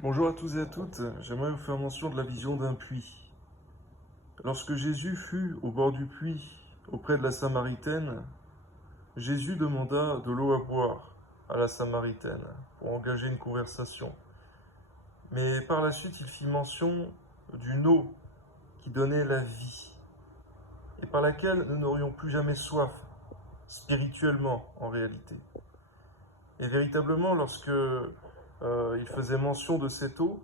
Bonjour à tous et à toutes, j'aimerais vous faire mention de la vision d'un puits. Lorsque Jésus fut au bord du puits, auprès de la Samaritaine, Jésus demanda de l'eau à boire à la Samaritaine pour engager une conversation. Mais par la suite, il fit mention d'une eau qui donnait la vie et par laquelle nous n'aurions plus jamais soif, spirituellement en réalité. Et véritablement, lorsque il faisait mention de cette eau,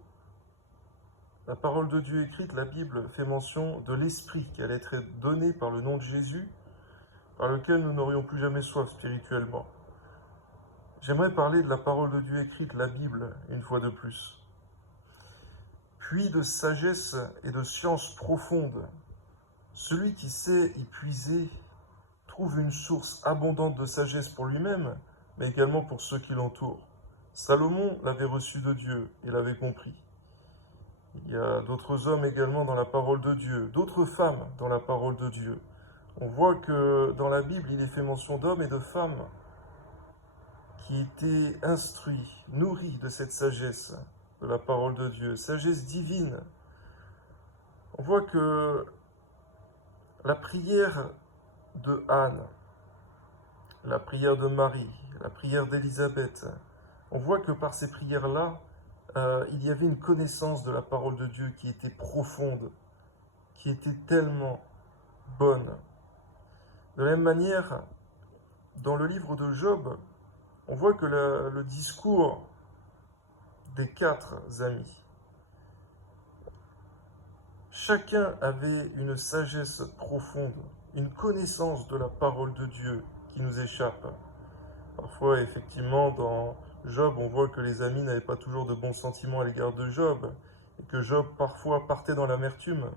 la parole de Dieu écrite, la Bible, fait mention de l'Esprit qui allait être donné par le nom de Jésus, par lequel nous n'aurions plus jamais soif spirituellement. J'aimerais parler de la parole de Dieu écrite, la Bible, une fois de plus. Puits de sagesse et de science profonde, celui qui sait y puiser trouve une source abondante de sagesse pour lui-même, mais également pour ceux qui l'entourent. Salomon l'avait reçu de Dieu et l'avait compris. Il y a d'autres hommes également dans la parole de Dieu, d'autres femmes dans la parole de Dieu. On voit que dans la Bible, il est fait mention d'hommes et de femmes qui étaient instruits, nourris de cette sagesse de la parole de Dieu, sagesse divine. On voit que la prière de Anne, la prière de Marie, la prière d'Élisabeth, on voit que par ces prières-là, il y avait une connaissance de la parole de Dieu qui était profonde, qui était tellement bonne. De la même manière, dans le livre de Job, on voit que le discours des 4 amis, chacun avait une sagesse profonde, une connaissance de la parole de Dieu qui nous échappe. Parfois, effectivement, dans Job, on voit que les amis n'avaient pas toujours de bons sentiments à l'égard de Job, et que Job parfois partait dans l'amertume.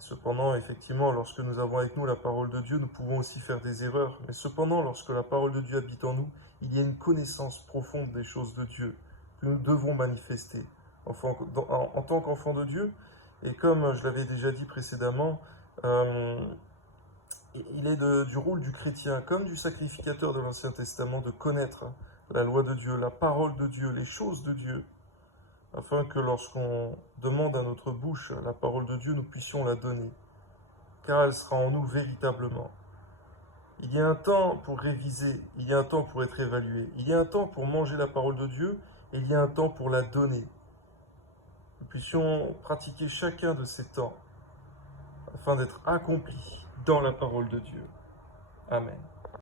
Cependant, effectivement, lorsque nous avons avec nous la parole de Dieu, nous pouvons aussi faire des erreurs. Mais cependant, lorsque la parole de Dieu habite en nous, il y a une connaissance profonde des choses de Dieu que nous devons manifester en tant qu'enfants de Dieu. Et comme je l'avais déjà dit précédemment, il est du rôle du chrétien, comme du sacrificateur de l'Ancien Testament, de connaître la loi de Dieu, la parole de Dieu, les choses de Dieu, afin que lorsqu'on demande à notre bouche la parole de Dieu, nous puissions la donner, car elle sera en nous véritablement. Il y a un temps pour réviser, il y a un temps pour être évalué, il y a un temps pour manger la parole de Dieu, et il y a un temps pour la donner. Nous puissions pratiquer chacun de ces temps, afin d'être accomplis dans la parole de Dieu. Amen.